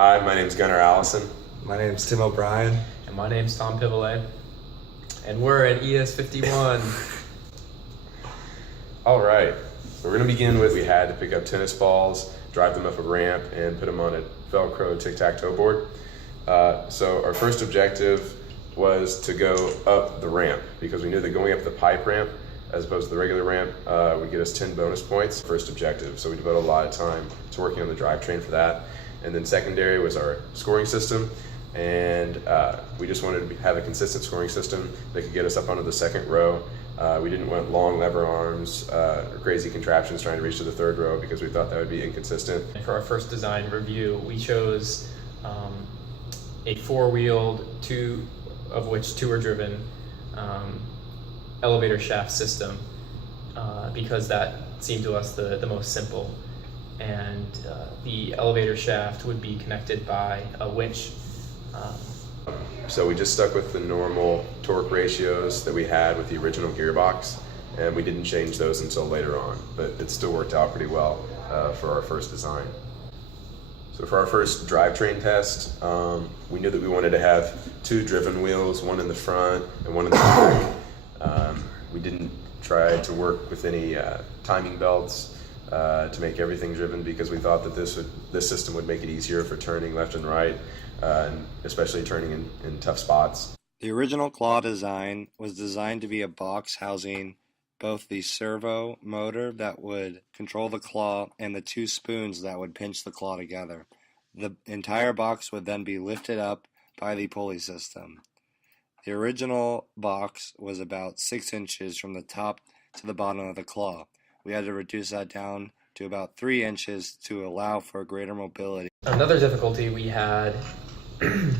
Hi, my name's Gunnar Allison. My name's Tim O'Brien. And my name's Tom Pivolet. And we're at ES51. All right, we're gonna begin with, we had to pick up tennis balls, drive them up a ramp, and put them on a Velcro tic-tac-toe board. So our first objective was to go up the ramp because we knew that going up the pipe ramp as opposed to the regular ramp would get us 10 bonus points. First objective, so we devoted a lot of time to working on the drivetrain for that. And then secondary was our scoring system, and we just wanted to have a consistent scoring system that could get us up onto the second row. We didn't want long lever arms or crazy contraptions trying to reach to the third row because we thought that would be inconsistent. And for our first design review, we chose a four-wheeled, two of which two are driven, elevator shaft system because that seemed to us the most simple. And the elevator shaft would be connected by a winch. So we just stuck with the normal torque ratios that we had with the original gearbox, and we didn't change those until later on, but it still worked out pretty well for our first design. So for our first drivetrain test, we knew that we wanted to have two driven wheels, one in the front and one in the back. We didn't try to work with any timing belts to make everything driven because we thought that this system would make it easier for turning left and right, and especially turning in tough spots. The original claw design was designed to be a box housing both the servo motor that would control the claw and the two spoons that would pinch the claw together. The entire box would then be lifted up by the pulley system. The original box was about 6 inches from the top to the bottom of the claw. We had to reduce that down to about 3 inches to allow for greater mobility. Another difficulty we had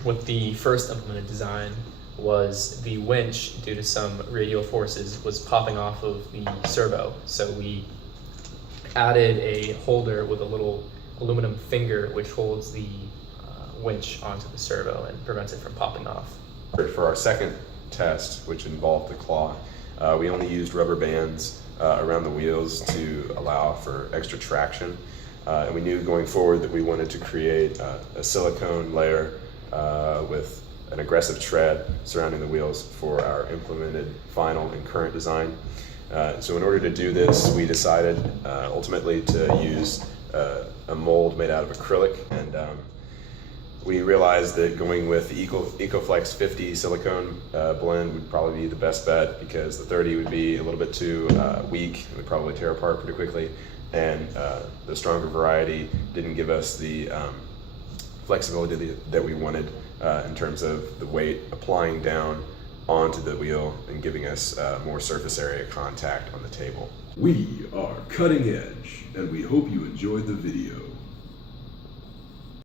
with the first implemented design was the winch, due to some radial forces, was popping off of the servo. So we added a holder with a little aluminum finger which holds the winch onto the servo and prevents it from popping off. For our second test, which involved the claw, we only used rubber bands around the wheels to allow for extra traction. And we knew going forward that we wanted to create a silicone layer with an aggressive tread surrounding the wheels for our implemented final and current design. So in order to do this, we decided ultimately to use a mold made out of acrylic, and we realized that going with the EcoFlex 50 silicone blend would probably be the best bet because the 30 would be a little bit too weak and would probably tear apart pretty quickly, and the stronger variety didn't give us the flexibility that we wanted in terms of the weight applying down onto the wheel and giving us more surface area contact on the table. We are Cutting Edge, and we hope you enjoyed the video.